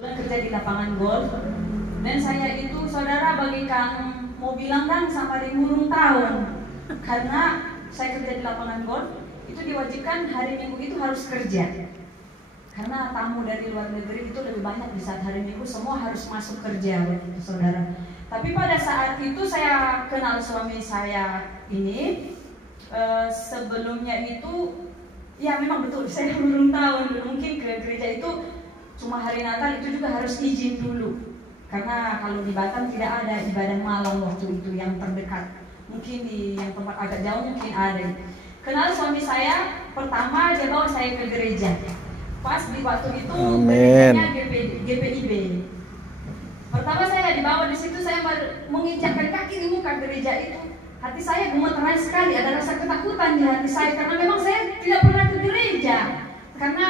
Kerja di lapangan golf, dan saya itu saudara bagikan mau bilang kan sama burung tahun, karena saya kerja di lapangan golf itu diwajibkan hari Minggu itu harus kerja, karena tamu dari luar negeri itu lebih banyak di saat hari Minggu, semua harus masuk kerja begitu saudara. Tapi pada saat itu saya kenal suami saya ini, sebelumnya itu ya memang betul saya belum tahu, mungkin ke gereja itu cuma hari Natal, itu juga harus izin dulu, karena kalau di Batam tidak ada ibadah malam waktu itu yang terdekat, mungkin di yang tempat agak jauh mungkin ada. Kenal suami saya, pertama dia bawa saya ke gereja, pas di waktu itu gerejanya GPIB. Pertama saya dibawa di situ, saya menginjakkan kaki di muka gereja itu, hati saya gemeteran sekali, ada rasa ketakutan di hati saya, karena memang saya tidak pernah ke gereja, karena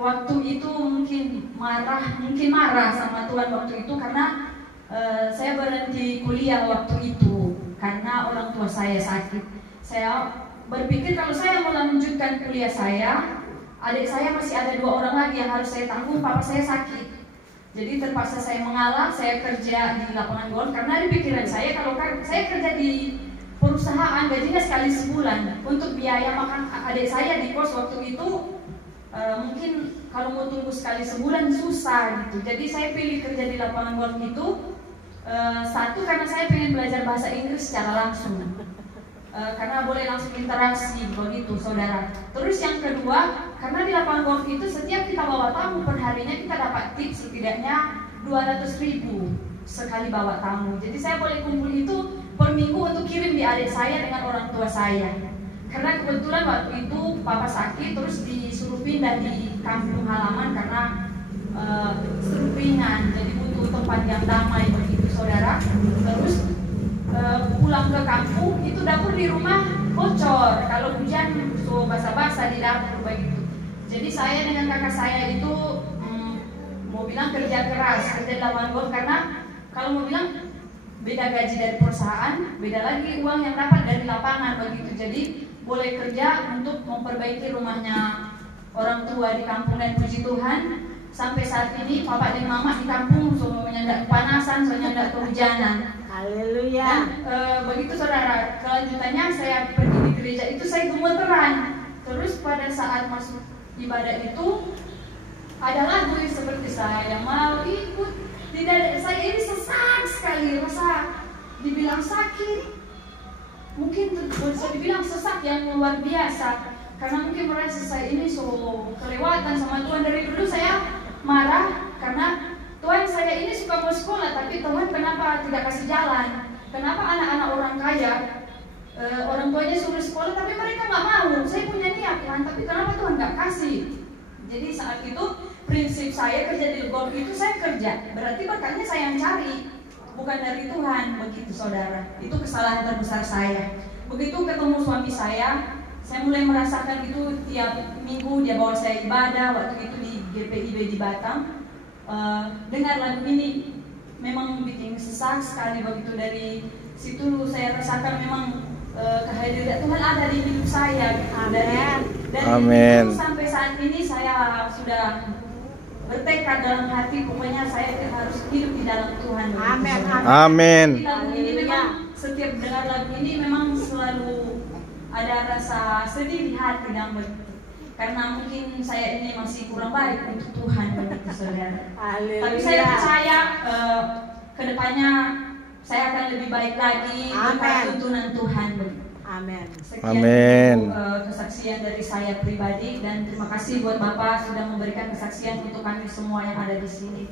waktu itu mungkin marah sama Tuhan waktu itu, karena saya berhenti kuliah waktu itu karena orang tua saya sakit. Saya berpikir kalau saya melanjutkan kuliah saya, adik saya masih ada 2 orang lagi yang harus saya tanggung, papa saya sakit. Jadi terpaksa saya mengalah, saya kerja di lapangan golf, karena di pikiran saya kalau saya kerja di perusahaan gajinya sekali sebulan, untuk biaya makan adik saya di kos waktu itu mungkin kalau mau tunggu sekali sebulan susah gitu. Jadi saya pilih kerja di lapangan golf itu, satu karena saya pengen belajar bahasa Inggris secara langsung, karena boleh langsung interaksi begitu saudara. Terus yang kedua, karena di lapangan golf itu setiap kita bawa tamu perharinya kita dapat tips setidaknya 200.000 sekali bawa tamu. Jadi saya boleh kumpul itu per minggu untuk kirim di adik saya dengan orang tua saya. Karena kebetulan waktu itu papa sakit, terus disuruh pindah di kampung halaman karena serupingan, jadi butuh tempat yang damai begitu saudara. Terus pulang ke kampung itu dapur di rumah bocor, kalau hujan so basah-basah di dapur begitu. Jadi saya dengan kakak saya itu mau bilang kerja keras, kerja di lapangan golf, karena kalau mau bilang beda gaji dari perusahaan, beda lagi uang yang dapat dari lapangan begitu. Jadi boleh kerja untuk memperbaiki rumahnya orang tua di kampung, dan puji Tuhan sampai saat ini papa dan mama di kampung semuanya tidak kepanasan, semuanya tidak kehujanan. Haleluya. Dan begitu saudara, kelanjutannya saya pergi di gereja itu saya gemeteran. Terus pada saat masuk ibadah itu ada lagu seperti saya mau ikut, tidak, saya ini sesak sekali, rasa dibilang sakit, mungkin bisa dibilang sesak yang luar biasa, karena mungkin merasa saya ini so kelewatan sama Tuhan. Dari dulu saya marah karena Tuhan, saya ini suka mau sekolah, tapi Tuhan kenapa tidak kasih jalan? Kenapa anak-anak orang kaya orang tuanya suruh sekolah tapi mereka nggak mau? Saya punya niat Tuhan, tapi kenapa Tuhan nggak kasih? Jadi saat itu prinsip saya kerja di golf itu, saya kerja berarti berkatnya saya yang cari, bukan dari Tuhan begitu saudara. Itu kesalahan terbesar saya. Begitu ketemu suami saya mulai merasakan itu, tiap minggu dia bawa saya ibadah waktu itu di GPIB di Batam. Dengar lagu ini memang bikin sesak sekali begitu. Dari situ saya rasakan memang kehadiran Tuhan ada di hidup saya. Dari itu sampai saat ini saya sudah bertekad dalam hati, pokoknya saya harus hidup di dalam Tuhan. Amin. Amin. Lagu ini memang setiap dengar lagu ini memang selalu ada rasa sedih di hati dan begitu, karena mungkin saya ini masih kurang baik untuk Tuhan begitu saudara. Tapi saya percaya kedepannya saya akan lebih baik lagi dengan tuntunan Tuhan begitu. Amin. Sekian kesaksian dari saya pribadi, dan terima kasih buat Bapak sudah memberikan kesaksian untuk kami semua yang ada di sini.